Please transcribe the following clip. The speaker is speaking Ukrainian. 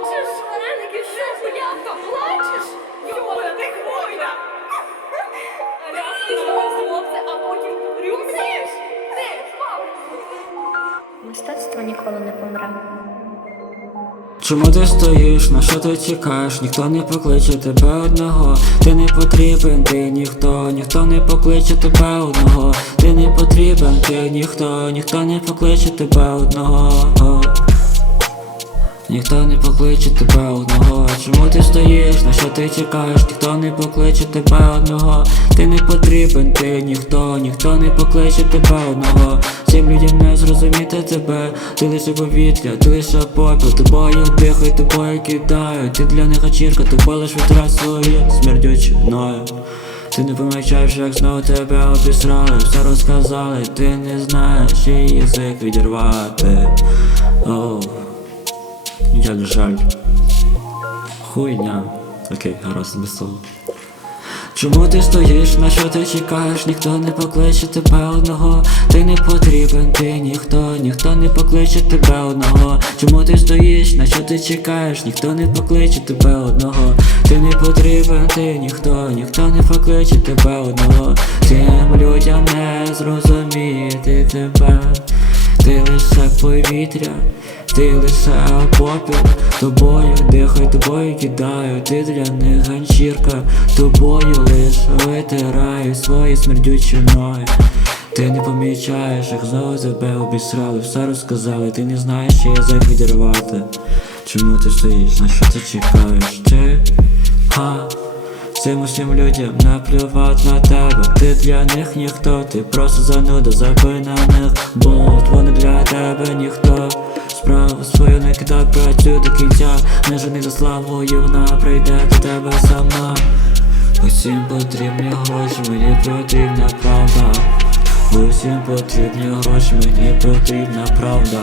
Плачеш, вареники, що хуявка, плачеш? Йоля, ти хвойна! А потім впав? Мистецтво ніколи не помре. Чому ти стоїш, на що ти чекаєш? Ніхто не покличе тебе одного, ти не потрібен, ти ніхто, ніхто не покличе тебе одного, ти не потрібен, ти ніхто, ніхто не покличе тебе одного. Ніхто не покличе тебе одного. Чому ти стоїш? На що ти чекаєш? Ніхто не покличе тебе одного. Ти не потрібен, ти ніхто, ніхто не покличе тебе одного. Цим людям не зрозуміти тебе. Ти лише повітря, ти лише попіл, тобою дихай, тобою кидають. Ти для них очірка, ти полиш вітра смердючі. Ти не помічаєш, як знову тебе обісрали, все розказали, ти не знаєш, чий язик відірвати. Оу. Як жаль. Хуйня. Окей, гаразд без слова. Чому ти стоїш, на що ти чекаєш? Ніхто не покличе тебе одного. Ти не потрібен, ти ніхто, ніхто не покличе тебе одного. Чому ти стоїш, на що ти чекаєш? Ніхто не покличе тебе одного. Ти не потрібен, ти ніхто, ніхто не покличе тебе одного. Тим людям не зрозуміти тебе. Ти лише повітря, ти лише попіл. Тобою дихай, тобою кидаю, ти для них ганчірка. Тобою лиш витираю свої смердючі ноги. Ти не помічаєш, як знову тебе обісрали, все розказали, ти не знаєш, чи язик відірвати. Чому ти стоїш, на що ти чекаєш? Ти? Ха? Цим усім людям наплювати на тебе Ти для них ніхто, ти просто зануда, забий на них Бо вони для тебе ніхто. Справу свою не кидай, працюй до кінця. Не жени за славою, вона прийде до тебе сама. Усім потрібні гроші, мені потрібна правда. Усім потрібні гроші, мені потрібна правда